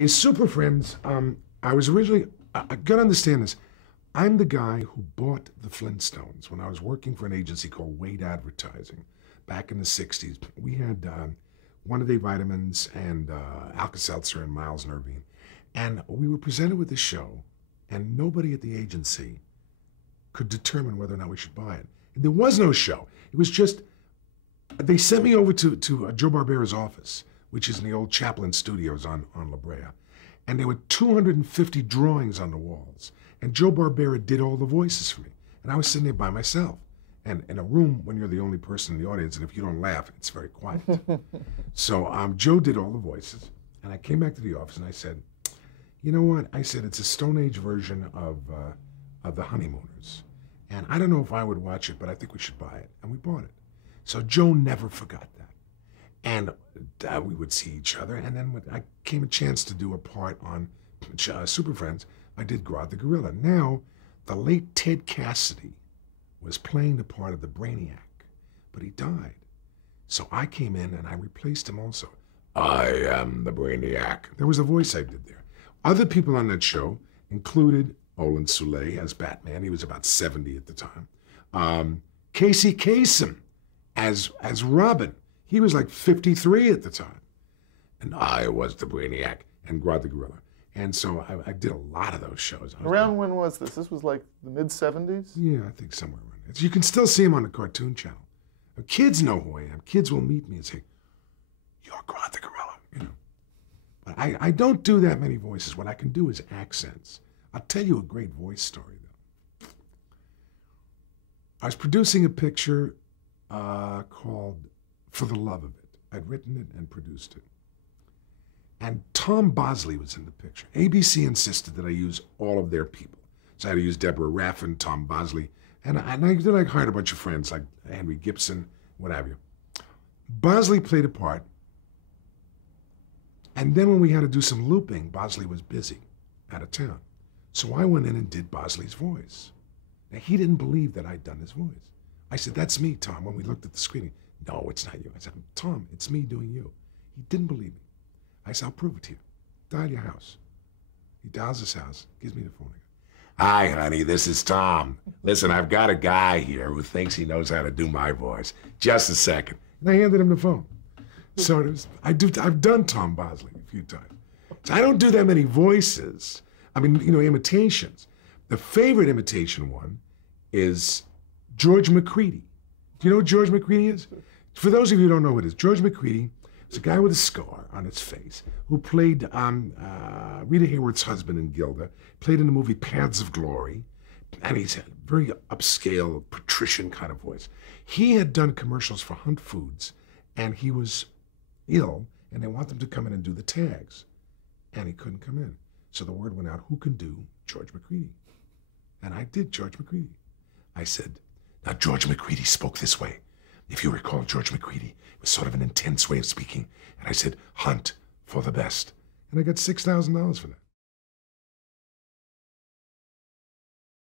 In Super Friends, I was originally, I gotta understand this. I'm the guy who bought the Flintstones when I was working for an agency called Wade Advertising back in the 60s. We had one-a-day vitamins and Alka-Seltzer and Miles Nervine. And we were presented with this show, and nobody at the agency could determine whether or not we should buy it. And there was no show. It was just, they sent me over to Joe Barbera's office, which is in the old Chaplin Studios on La Brea. And there were 250 drawings on the walls. And Joe Barbera did all the voices for me. And I was sitting there by myself. And in a room, when you're the only person in the audience, and if you don't laugh, it's very quiet. So Joe did all the voices. And I came back to the office and I said, you know what? I said, it's a Stone Age version of The Honeymooners. And I don't know if I would watch it, but I think we should buy it. And we bought it. So Joe never forgot that. And we would see each other. And then when I came a chance to do a part on Super Friends, I did Grodd the Gorilla. Now, the late Ted Cassidy was playing the part of the Brainiac, but he died. So I came in and I replaced him also. I am the Brainiac. There was a voice I did there. Other people on that show included Olin Soule as Batman. He was about 70 at the time. Casey Kasem as Robin. He was like 53 at the time. And I was the Brainiac and Grodd the Gorilla. And so I did a lot of those shows. Around when was this? This was like the mid-70s? Yeah, I think somewhere around there. You can still see him on the Cartoon Channel. Kids know who I am. Kids will meet me and say, you're Grodd the Gorilla, you know. But I don't do that many voices. What I can do is accents. I'll tell you a great voice story, though. I was producing a picture called For the Love of It. I'd written it and produced it. And Tom Bosley was in the picture. ABC insisted that I use all of their people. So I had to use Deborah Raffin, Tom Bosley, and I hired a bunch of friends like Henry Gibson, what have you. Bosley played a part, and then when we had to do some looping, Bosley was busy, out of town. So I went in and did Bosley's voice. Now, he didn't believe that I'd done his voice. I said, that's me, Tom, when we looked at the screening. No, it's not you. I said, Tom, it's me doing you. He didn't believe me. I said, I'll prove it to you. Dial your house. He dials his house, gives me the phone. Hi, honey, this is Tom. Listen, I've got a guy here who thinks he knows how to do my voice. Just a second. And I handed him the phone. So it was, I've done Tom Bosley a few times. So I don't do that many voices. I mean, you know, imitations. The favorite imitation one is George McCready. Do you know who George McCready is? For those of you who don't know who it is, George McCready is a guy with a scar on his face who played Rita Hayworth's husband in Gilda, played in the movie Paths of Glory, and he's a very upscale, patrician kind of voice. He had done commercials for Hunt Foods, and he was ill, and they want him to come in and do the tags, and he couldn't come in. So the word went out, who can do George McCready? And I did George McCready. I said, now George McCready spoke this way. If you recall, George McCready, it was sort of an intense way of speaking. And I said, hunt for the best. And I got $6,000 for that.